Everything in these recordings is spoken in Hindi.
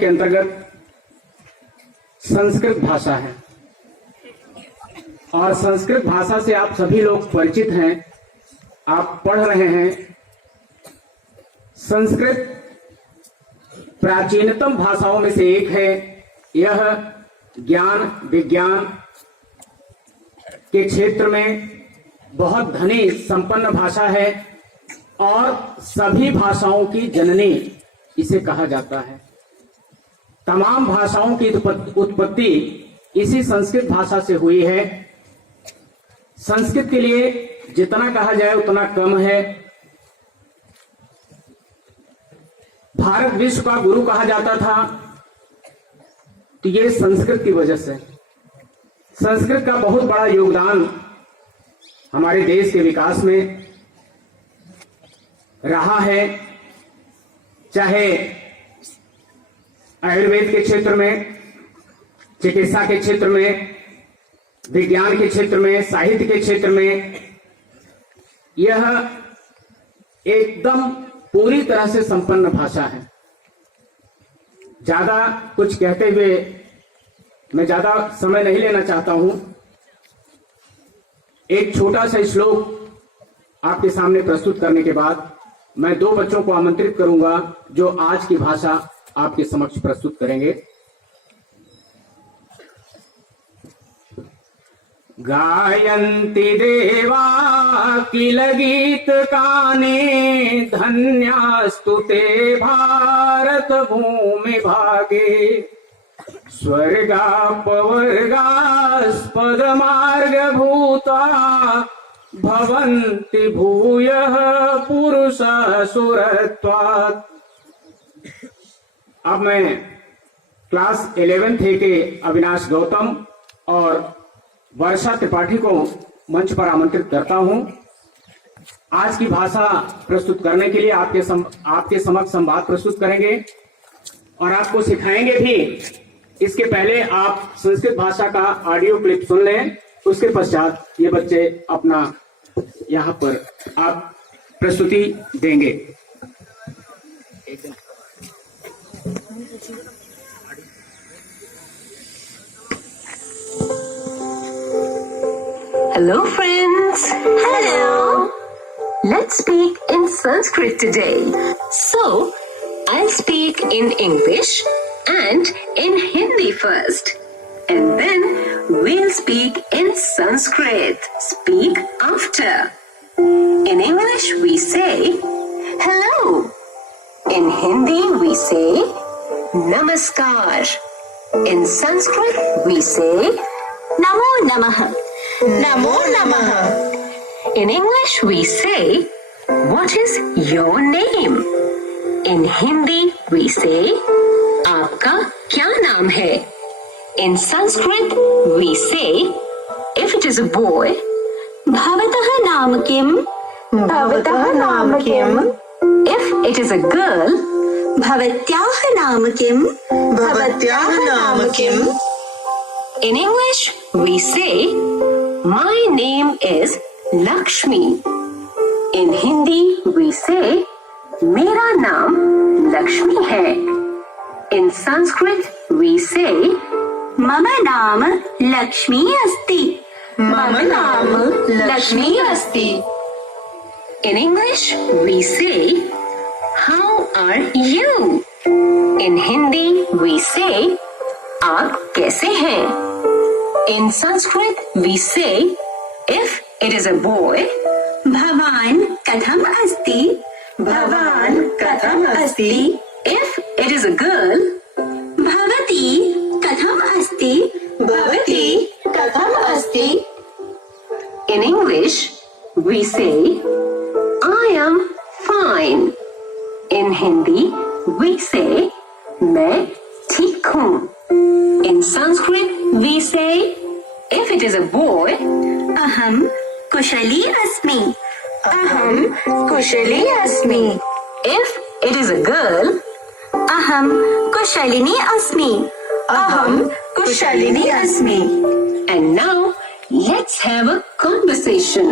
के अंतर्गत संस्कृत भाषा है और संस्कृत भाषा से आप सभी लोग परिचित हैं, आप पढ़ रहे हैं। संस्कृत प्राचीनतम भाषाओं में से एक है। यह ज्ञान विज्ञान के क्षेत्र में बहुत धनी संपन्न भाषा है और सभी भाषाओं की जननी इसे कहा जाता है। तमाम भाषाओं की उत्पत्ति इसी संस्कृत भाषा से हुई है। संस्कृत के लिए जितना कहा जाए उतना कम है। भारत विश्व का गुरु कहा जाता था, तो ये संस्कृत की वजह से। संस्कृत का बहुत बड़ा योगदान हमारे देश के विकास में रहा है, चाहे आयुर्वेद के क्षेत्र में, चिकित्सा के क्षेत्र में, विज्ञान के क्षेत्र में, साहित्य के क्षेत्र में। यह एकदम पूरी तरह से संपन्न भाषा है। ज्यादा कुछ कहते हुए मैं ज्यादा समय नहीं लेना चाहता हूं। एक छोटा सा श्लोक आपके सामने प्रस्तुत करने के बाद मैं दो बच्चों को आमंत्रित करूंगा जो आज की भाषा आपके समक्ष प्रस्तुत करेंगे। गायन्ति देवा किल गीत गाने, धन्यास्तु ते भारत भूमि भागे। स्वर्गापवर्गास्पद मार्ग भूता, भवन्ति भूयः पुरुष सुरत्वात्। अब मैं क्लास 11th के अविनाश गौतम और वर्षा त्रिपाठी को मंच पर आमंत्रित करता हूं। आज की भाषा प्रस्तुत करने के लिए आपके समक्ष संवाद प्रस्तुत करेंगे और आपको सिखाएंगे भी। इसके पहले आप संस्कृत भाषा का ऑडियो क्लिप सुन लें, उसके पश्चात ये बच्चे अपना यहाँ पर आप प्रस्तुति देंगे। Hello friends. Hello. Let's speak in Sanskrit today. So, I'll speak in English and in Hindi first. And then we'll speak in Sanskrit. Speak after. In English we say hello. In Hindi we say namaskar. In Sanskrit we say Namo Namah. Namo Namah. In English we say, what is your name? In Hindi we say, आपका क्या नाम है? In Sanskrit we say, if it is a boy, Bhavatah Naam Kim. Bhavatah Naam Kim. If it is a girl, Bhavatyah Naam Kim. Bhavatyah Naam Kim. In English we say, my name is Lakshmi. In Hindi we say, मेरा नाम लक्ष्मी है. In Sanskrit we say, Mama Naam Lakshmi Asti. Mama naam Lakshmi asti. In English we say, how are you? In Hindi we say, आप कैसे हैं? In Sanskrit we say, if it is a boy, Bhavan Katham Asti. Bhavan katham asti. If it is a girl, Bhavati Katham Asti. Bhavati katham asti. In English we say, I am fine. In Hindi we say, मैं ठीक हूँ. In Sanskrit we say, if it is a boy, Aham Kushali Asmi. aham kushali asmi. If it is a girl, Aham Kushalini Asmi. aham kushalini asmi. And now let's have a conversation.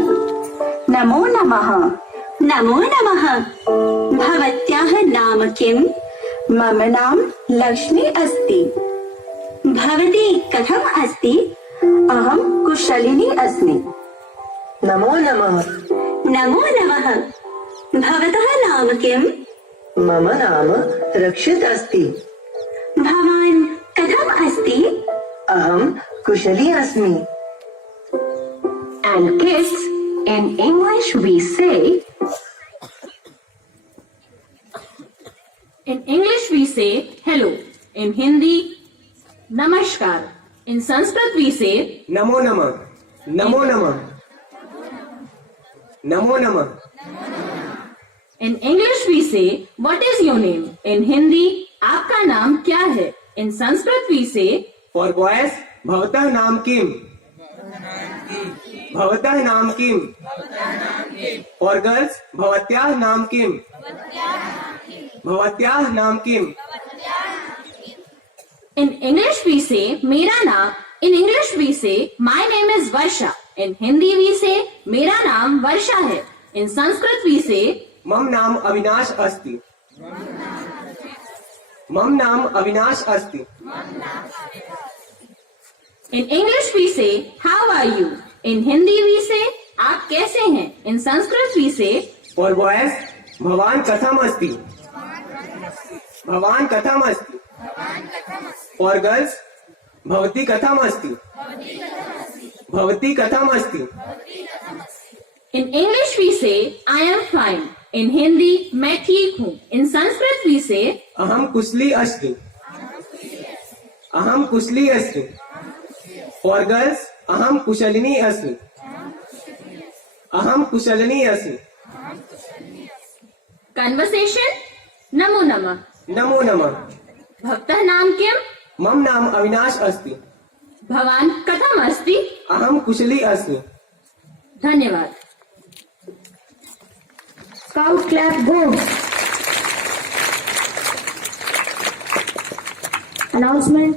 Namo Namaha. Namo Namaha. Bhavatyah Naam Kim. मम नाम लक्ष्मी अस्ति। भवती कथम् अस्ति? अहं कुशलिनी अस्मि। नमो नमः। नमो नमः। भवतः नाम किम्? मम नाम रक्षित अस्ति। भवान् कथम् अस्ति? अहं कुशली अस्मि। And kids, in English we say, In English we say hello. In Hindi, namaskar. In Sanskrit we say नमो नमः, नमो नमः, नमो नमः। In English we say what is your name? In Hindi, आपका नाम क्या है? In Sanskrit we say For boys, भवतः नाम किम? भवतः नाम किम? For girls, भवत्याः नाम किम? भवत्याः नाम किम? In English we say मेरा नाम. In English we say my name is Varsha. In Hindi we say मेरा नाम वर्षा है. In Sanskrit we say मम नाम अविनाश अस्ति। मम नाम अविनाश अस्ति। In English we say how are you? In Hindi we say आप कैसे हैं? In Sanskrit we say For boys, भवान कथम अस्ति? भवान कथम अस्ति? For girls, भवती कथम अस्ति? भवती कथम अस्ति? In English we say I am fine. In Hindi मैं ठीक हूँ. In Sanskrit we say अहम कुशली अस्मि। अहम कुशली अस्मि। For girls, अहम कुशलिनी अस्मि। अहम कुशलिनी अस्मि। conversation नमो नमः. नमो नमः। भवतः नाम किम्? मम नाम अविनाश अस्ति। भवान् कथम् अस्ति? अहम कुशली अस्मि। धन्यवाद. Scout clap go. Announcement.